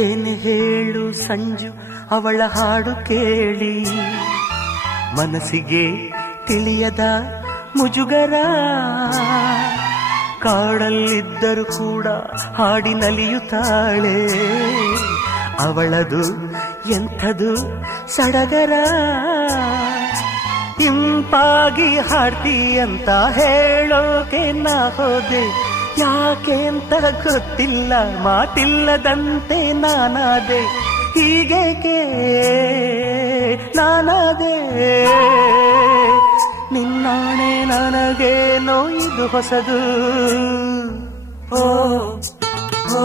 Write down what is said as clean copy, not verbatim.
ಏನು ಹೇಳು ಸಂಜು ಅವಳ ಹಾಡು ಕೇಳಿ, ಮನಸ್ಸಿಗೆ ತಿಳಿಯದ ಮುಜುಗರ. ಕಾಡಲ್ಲಿದ್ದರೂ ಕೂಡ ಹಾಡಿ ನಲಿಯುತ್ತಾಳೆ, ಅವಳದು ಎಂಥದು ಸಡಗರ. ಇಂಪಾಗಿ ಹಾಡ್ತಿ ಅಂತ ಹೇಳೋಕೆ ನಾ ಹೋದೆ, ಯಾಕೆ ಅಂತ ಗೊತ್ತಿಲ್ಲ, ಮಾತಿಲ್ಲದಂತೆ ನಾನಾದೆ. ಹೀಗೇಕೆ ನಾನಾದೆ, ನಿನ್ನಾಣೆ ನನಗೇನೋ ಇದು ಹೊಸದು. ಓ ಓ